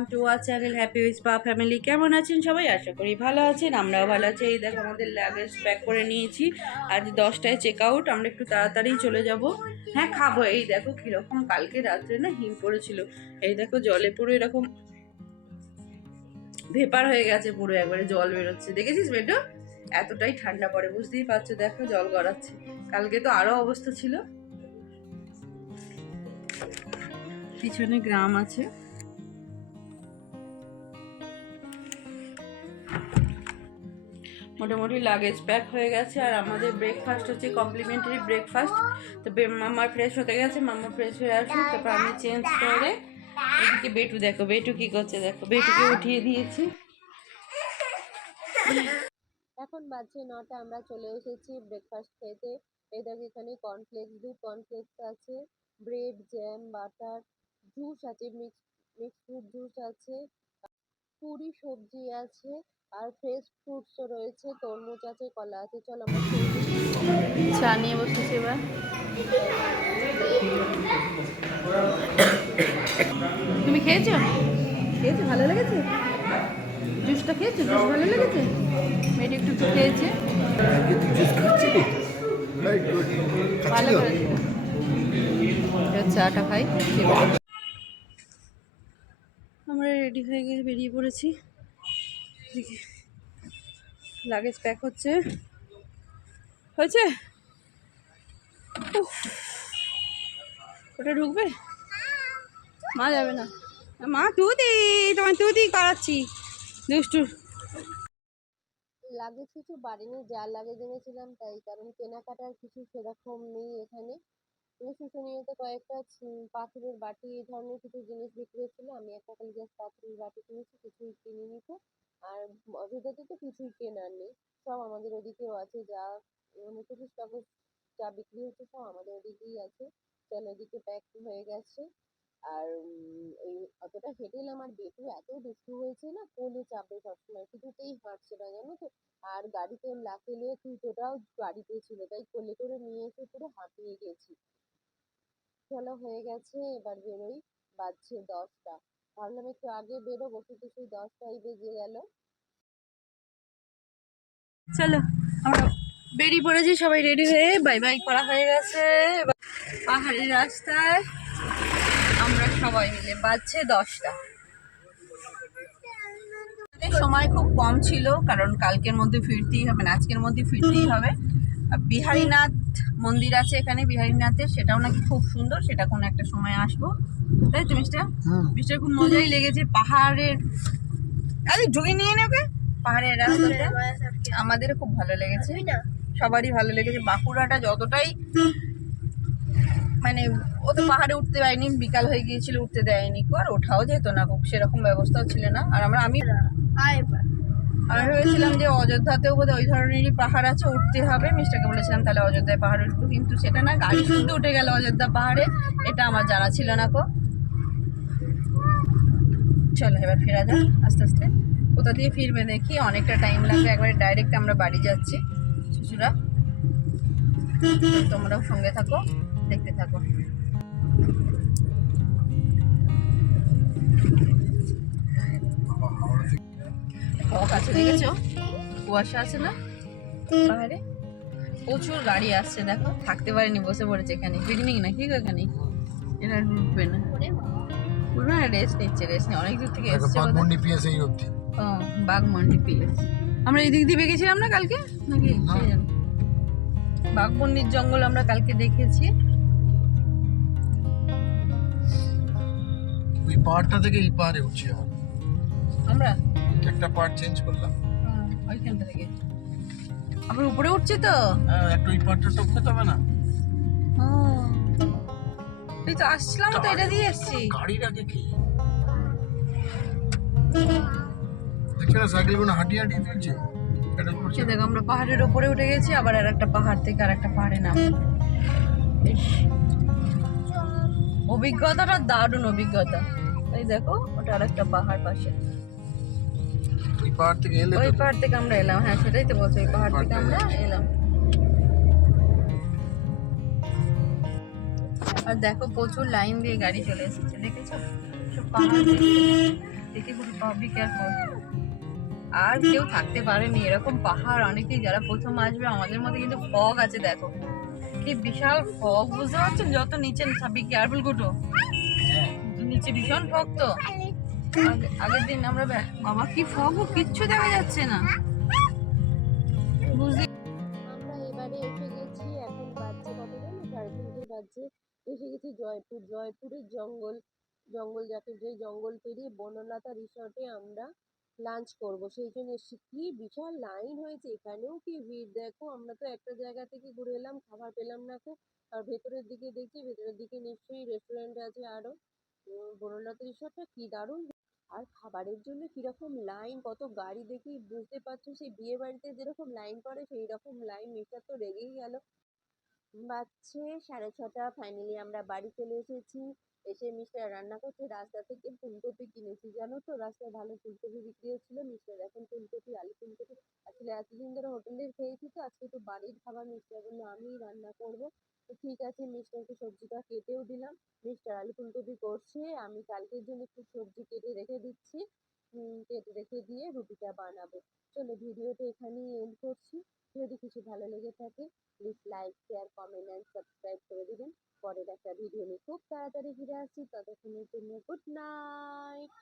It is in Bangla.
Welcome to our channel happy wish পা ফ্যামিলি। কেমন আছেন সবাই? আশা করি ভালো আছেন, আমরাও ভালো আছি। এই দেখো, আমাদের লাগেজ প্যাক করে নিয়েছি। আজ দশটায় চেক আউট আমরা একটু তাড়াতাড়ি চলে যাব। হ্যাঁ খাব। এই দেখো, কীরকম কালকে রাত্রে না হিম পড়েছিল। এই দেখো, জলে পুরো এরকম ভেপার হয়ে গেছে পুরো, একবারে জল বেরোচ্ছে। দেখেছিস বেটো এতটাই ঠান্ডা পড়ে, বুঝতেই পারছ। দেখো, জল গড়াচ্ছে। কালকে তো আরও অবস্থা ছিল। পিছনে গ্রাম আছে। মোটামুটি লাগেজ প্যাক হয়ে গেছে আর আমাদের ব্রেকফাস্ট হচ্ছে কমপ্লিমেন্টারি ব্রেকফাস্ট তো মামা ফ্রেশ হতে গেছে মামা ফ্রেশ হয়ে আসুক, তারপর আমি চেঞ্জ করে এদিকে বেটু দেখো, বেটু কি করছে দেখো, বেটুকে উঠিয়ে দিয়েছি। এখন বাজছে নটা, আমরা চলে এসেছি ব্রেকফাস্ট খেতে। এই দেখো এখানে কর্নফ্লেক্স দুধ কর্নফ্লেক্স আছে ব্রেড জ্যাম বাটার জুস আছে মিক্স মিক্স ফ্রুট জুস আছে। পুরি সবজি আছে আর ফ্রেশ ফ্রুটসও রয়েছে তরমুজ আছে কলা আছে। চলো আমরা চা নিয়ে বসেছি এবার। তুমি খেয়েছো? খেয়েছো ভালো লেগেছে? জুসটা খেয়েছো? জুস ভালো লেগেছে? মেয়েটি একটু একটু খেয়েছে. ভালো করেছে। চাটা খাই আমরা রেডি হয়ে গিয়ে বেরিয়ে পড়েছি। লাগেজ প্যাক হচ্ছে। হয়েছে? ওটা ঢুকবে? মা যাবে না। মা তুদি তোমার তুদি করাচ্ছি। দুষ্টু। লাগেজ কিছু বাড়িনি, যা লাগেজ এনেছিলাম তাই, কারণ কেনাকাটার কিছু সেরকম নেই এখানে। শুশুনিয়াতে কয়েকটা পাথরের বাটি, এই ধরনের কিছু জিনিস বিক্রি হচ্ছিল। আমি একটা খালি জাস্ট পাথরের বাটি কিনেছি, কিছুই কিনে তো আর অযোধ্যাতে তো কিছুই কেনার নেই। সব আমাদের ওদিকেও আছে, যা টুরিস্ট কাগজ যা বিক্রি হচ্ছে সব আমাদের ওদিকেই আছে। চল ওদিকে প্যাক হয়ে গেছে। আর এই অতটা হেঁটে এলাম, আর বেটু এত দুষ্টু হয়েছে না, কোলে চাপে সবসময়। কিছুতেই হাঁটছে না, জানো তো? আর গাড়িতে লাকেলে তুইটোটাও গাড়িতে ছিল, তাই কোলে করে নিয়ে এসে পুরো হাঁপিয়ে গেছি। চলো হয়ে গেছে, এবার বেরোই বাজছে দশটা। ভাবলাম একটু আগে বেরোবো, কিন্তু সেই দশটাই বেজে গেল। চলো, আমরা বেরিয়ে পড়েছি, সবাই রেডি হয়ে বাই বাই করা হয়ে গেছে। পাহাড়ি রাস্তায় আমরা সবাই মিলে বাজছে দশটা। সময় খুব কম ছিল, কারণ কালকের মধ্যে ফিরতেই হবে না, আজকের মধ্যে ফিরতেই হবে। বিহারীনাথ মন্দির আছে এখানে বিহারীনাথের। সেটাও নাকি খুব সুন্দর সেটা কোনো একটা সময় আসব। তাই তো মিস্টার। মিস্টার খুব মজাই লেগেছে। পাহাড়ের আরে ঢুকে নিয়ে নেবে পাহাড়ের রাস্তাটা। আমাদেরও খুব ভালো লেগেছে। সবারই ভালো লেগেছে। বাঁকুড়াটা যতটাই মানে ও তো পাহাড়ে উঠতে পারেনি বিকাল হয়ে গিয়েছিল উঠতে দেয়নি। আর ওঠাও যেত না সেরকম ব্যবস্থাও ছিল না। আর আমরা আমি আমি ভেবেছিলাম যে অযোধ্যাতেও বোধহয় ওই ধরনেরই পাহাড় আছে উঠতে হবে। মিস্টারকে বলেছিলাম তাহলে অযোধ্যায় পাহাড় উঠবো। কিন্তু সেটা না গাড়ি শুনতে উঠে গেল অযোধ্যা পাহাড়ে। এটা আমার জানা ছিল না কো চলো এবার ফেরা যাক আস্তে আস্তে। কোথা দিয়ে ফিরবে দেখি অনেকটা টাইম লাগবে। একবারে ডাইরেক্ট আমরা বাড়ি যাচ্ছি শিশুরা তোমরাও সঙ্গে থাকো দেখতে থাকো। ও কাছে দেখেছ কুয়াশা আছে না? পাহাড়ে প্রচুর গাড়ি আসছে দেখো। থাকতে পারেনি বসে পড়েছে এখানে। পিকনিক না কি এখানে? এরা ঢুকবে না। পুরো রেস্ট নিচ্ছে রেস্ট নিয়ে। অনেক দূর থেকে এসছে পিএস এই অবধি। ও পিএস। আমরা এদিক দিয়ে গেছিলাম না কালকে? নাকি? বাঘমন্ডির জঙ্গল আমরা কালকে দেখেছি। ওই পাহাড়টা থেকে এই পাহাড়ে উঠছি আমরা? একটা পার্ট চেঞ্জ করলাম। ওইখানটা থেকে। আমরা উপরে উঠছি তো? হ্যাঁ একটু ওই পাহাড়টা টপকে হবে না। এই তো আসছিলাম তো এটা দিয়ে এসছি গাড়ির আগে কি? দেখছ না সাইকেলগুলো হাঁটিয়ে হাঁটিয়ে করছে। সে দেখো আমরা পাহাড়ের উপরে উঠে গেছি আবার আর একটা পাহাড় থেকে আর একটা পাহাড়ে নাম অভিজ্ঞতাটা দারুণ অভিজ্ঞতা। এই দেখো ওটা আর একটা পাহাড় পাশে। ওই পাহাড় থেকে এলে ওই পাহাড় থেকে আমরা এলাম হ্যাঁ সেটাই তো বলছি ওই পাহাড় থেকে আমরা এলাম। আর দেখো প্রচুর লাইন দিয়ে গাড়ি চলে এসেছে দেখেছ? সব। দেখে বি কেয়ারফুল আর কেউ থাকতে পারেনি এরকম পাহাড় অনেকেই যারা প্রথম আসবে আমাদের মধ্যে কিন্তু ফগ আছে দেখো। কি বিশাল ফগ বুঝতে পারছেন যত নিচে বি কেয়ারফুল গুটো নিচে ভীষণ ফগ তো। আগের দিন আমরা বাবা কি ফগ কিচ্ছু দেখা যাচ্ছে না। বুঝলি? আমরা এবারে এসে গেছি এখন বাজছে কত জানো সাড়ে তিনটে বাজছে। এসে গেছি জয়পুর জয়পুরের জঙ্গল। জঙ্গল যাকে যে জঙ্গল পেরিয়ে বনলতা রিসর্টে আমরা লাঞ্চ করব। সেই জন্য এসেছি। কি বিশাল লাইন হয়েছে। এখানেও কি ভিড়? দেখো আমরা তো একটা জায়গা থেকে ঘুরে এলাম খাবার পেলাম না তো আর ভেতরের দিকে দেখছি ভেতরের দিকে নিশ্চয়ই রেস্টুরেন্ট আছে আরও। উম, বনলতা রিসর্টটা কি দারুণ? আর খাবারের জন্য কীরকম লাইন কত গাড়ি দেখি বুঝতে পারছ? সেই বিয়ে বাড়িতে যেরকম লাইন পড়ে সেই রকম লাইন মিস্টার তো রেগেই গেল। বাজছে সাড়ে ছটা। ফাইনালি আমরা বাড়ি চলে এসেছি। এসে মিস্টার রান্না করছে। রাস্তা থেকে ফুলকপি কিনেছি। জানো তো রাস্তায় ভালো ফুলকপি বিক্রি হচ্ছিল মিস্টার এখন ফুলকপি, আলু ফুলকপি এতদিন ধরে হোটেলের খেয়েছি তো, আজকে একটু বাড়ির খাবার মিস্টার বলল আমিই রান্না করব। তো ঠিক আছে মিস্টারকে সবজিটা কেটেও দিলাম। মিস্টার আলু ফুলকপি করছে, আমি কালকের জন্য একটু সবজি কেটে রেখে দিচ্ছি। কেটে রেখে দিয়ে রুটিটা বানাবো। চলো ভিডিওটা এখানেই এন্ড করছি। যদি কিছু ভালো লেগে থাকে please like share comment and subscribe করে দিবেন। পরের একটা ভিডিও নিয়ে খুব তাড়াতাড়ি ফিরে আসছি। ততক্ষণের জন্য গুড নাইট